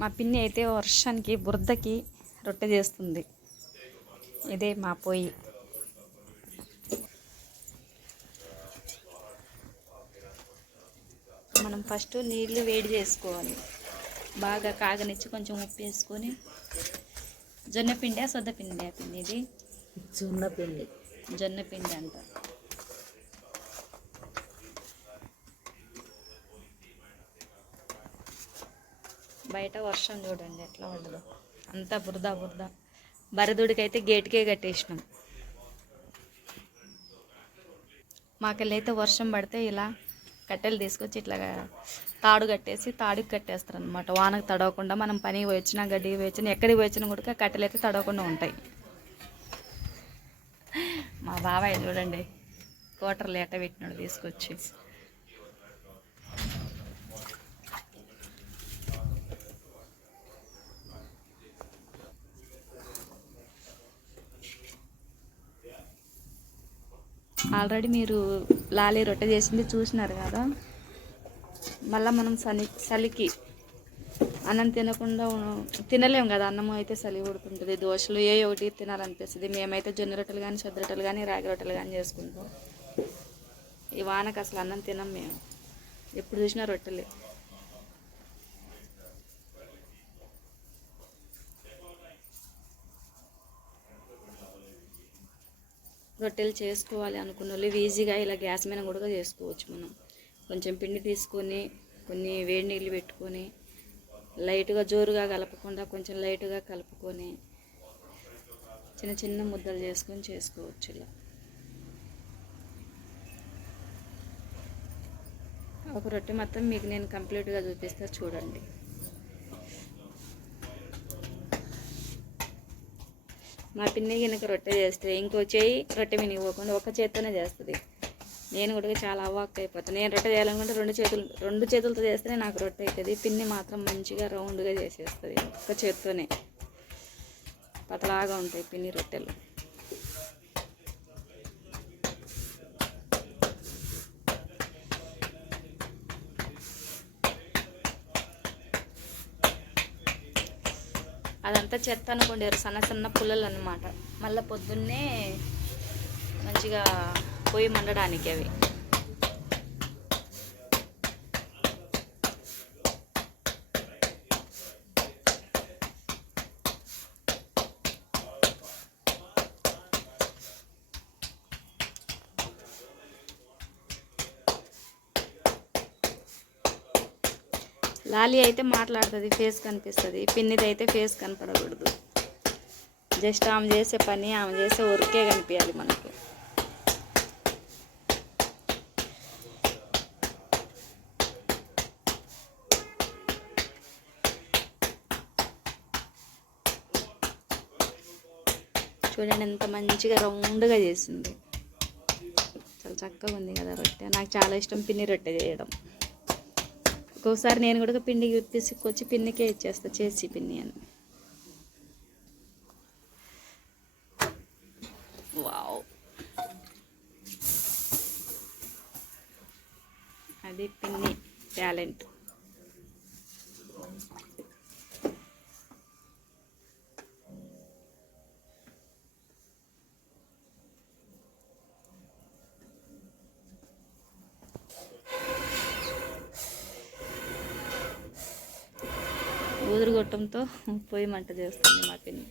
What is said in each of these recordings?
మా పిన్ని అయితే వర్షానికి బురదకి రొట్టె చేస్తుంది. ఇదే మా పొయ్యి. మనం ఫస్ట్ నీళ్ళు వేడి చేసుకోవాలి. బాగా కాగనిచ్చి కొంచెం ఉప్పు వేసుకొని జొన్న పిండి సొద్ద పిండి ఆ పిండి ఇది. జొన్న పిండి జొన్న పిండి అంట బయట వర్షం చూడండి ఎట్లా ఉండదు అంతా బురద బురద. అయితే గేట్కే కట్టేసినాం. మాకెళ్ళైతే వర్షం పడితే ఇలా కట్టెలు తీసుకొచ్చి ఇట్లా తాడు కట్టేసి తాడుకి కట్టేస్తారు అనమాట వానకు తడవకుండా మనం పని వచ్చినా గడ్డికి వచ్చినా ఎక్కడికి వచ్చినా కూడా కట్టెలు అయితే తడవకుండా ఉంటాయి. మా బాబాయ్ చూడండి కోటర్లు ఎట్ట పెట్టినాడు తీసుకొచ్చి. ఆల్రెడీ మీరు లాలీ రొట్టె చేసింది చూసినారు కదా. మళ్ళీ మనం సని చలికి అన్నం తినకుండా తినలేము తినలేం కదా. అన్నం అయితే చలి ఉడుకుంటుంది దోశలు ఏ ఒకటి తినాలనిపిస్తుంది. మేమైతే జొన్న రొట్టెలు కానీ సద్ద రొట్టెలు కానీ రాగి రొట్టెలు కానీ చేసుకుంటాం. ఈ వానకు అసలు అన్నం తినం మేము. ఎప్పుడు చూసినా రొట్టెలే. రొట్టెలు చేసుకోవాలి అనుకున్న వాళ్ళు ఈజీగా ఇలా గ్యాస్ మీద కూడా చేసుకోవచ్చు మనం. కొంచెం పిండి తీసుకొని కొన్ని వేడి నీళ్ళు పెట్టుకొని లైట్గా జోరుగా కలపకుండా కొంచెం లైట్గా కలుపుకొని చిన్న చిన్న ముద్దలు చేసుకొని చేసుకోవచ్చు ఇలా. ఒక రొట్టె మొత్తం మీకు నేను కంప్లీట్గా చూపిస్తా చూడండి. మా పిన్ని గిన్నెకి రొట్టె చేస్తే ఇంకో చేయి రొట్టె మినిగిపోకుండా ఒక చేత్తోనే చేస్తుంది. నేను కూడా చాలా అవాక్ అయిపోతాను నేను రొట్టె చేయాలనుకుంటే రెండు చేతులు రెండు చేతులతో చేస్తేనే నాకు రొట్టె అవుతుంది పిన్ని మాత్రం మంచిగా రౌండ్గా చేసేస్తుంది ఒక చేత్తోనే. పతలాగా ఉంటాయి పిన్ని రొట్టెలు. అదంతా చెత్త అనుకుండారు సన్న సన్న పుల్లలు అనమాట మళ్ళీ పొద్దున్నే మంచిగా పొయ్యి మండడానికి అవి. లాలి అయితే మాట్లాడుతుంది ఫేస్ కనిపిస్తుంది. పిన్నిది అయితే ఫేస్ కనపడకూడదు. జస్ట్ ఆమె చేసే పని ఆమె చేసే వర్కే కనిపించాలి మనకు. చూడండి ఎంత మంచిగా రౌండ్గా చేసింది. చాలా చక్కగా ఉంది కదా రొట్టె. నాకు చాలా ఇష్టం పిన్ని రొట్టె చేయడం. ఒక్కొక్కసారి నేను కూడా పిండి తీసుకొచ్చి పిన్నికే ఇచ్చేస్తా చేసి పిన్ని అని. వావ్. అది పిన్ని టాలెంట్. ఊదురుగొట్టంతో పొయ్యి మంట చేస్తుంది మా పిన్ని.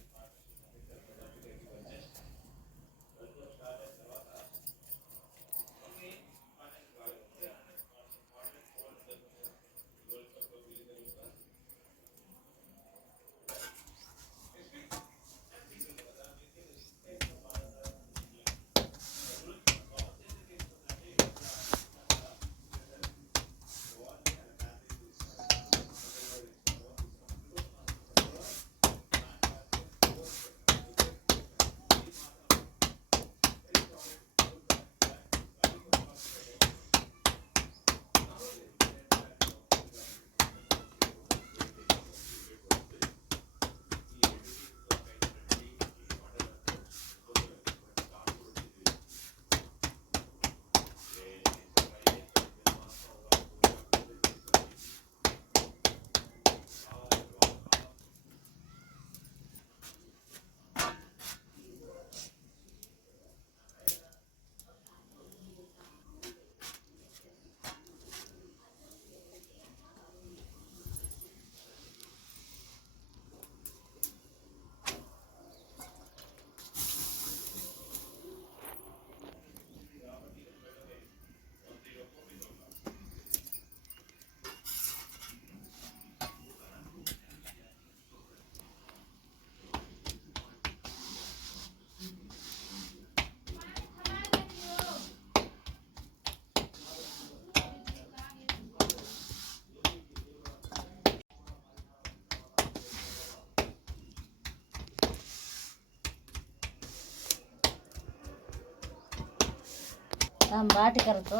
బాటికరతో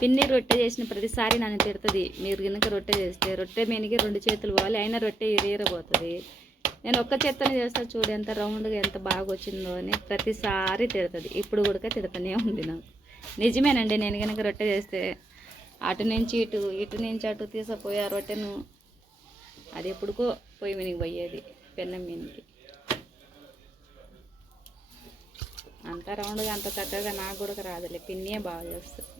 పిన్ని రొట్టె చేసిన ప్రతిసారి నన్ను తిడుతుంది. మీరు కనుక రొట్టె చేస్తే రొట్టె మీనికి రెండు చేతులు పోవాలి అయినా రొట్టె ఇరీరబోతుంది నేను ఒక్క చేత్తనే చేస్తా చూడు ఎంత రౌండ్గా ఎంత బాగా వచ్చిందో అని ప్రతిసారి తిడుతుంది. ఇప్పుడు కూడా తిడుతూనే ఉంది నాకు. నిజమేనండి నేను కనుక రొట్టె చేస్తే అటు నుంచి ఇటు ఇటు నుంచి అటు తీసుకుపోయి ఆ రొట్టెను అది ఎప్పుడుకో పొయ్యి మీనికి పోయేది పెన్నం మీనికి అంత రౌండ్గా అంత చక్కగా నాకు కూడా రాదులే. పిన్నే బాగా చేస్తుంది.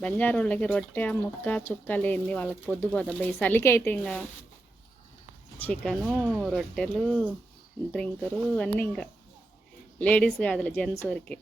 బంజారోళ్ళకి రొట్టె ముక్క చుక్క లేని వాళ్ళకి పొద్దు పోతాం ఈ చలికి అయితే ఇంకా చికెను రొట్టెలు డ్రింకరు అన్నీ ఇంకా. లేడీస్ కాదులే జెంట్స్ వరకే.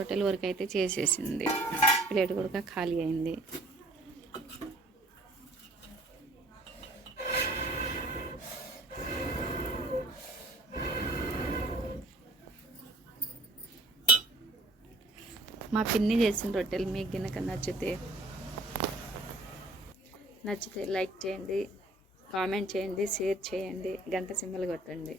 టోటల్ వరకు అయితే చేసేసింది. ప్లేట్ కూడా ఖాళీ అయింది. మా పిన్ని చేసిన రొట్టెలు మీకు గినక నచ్చితే నచ్చితే లైక్ చేయండి కామెంట్ చేయండి షేర్ చేయండి గంట సింబల్ కొట్టండి.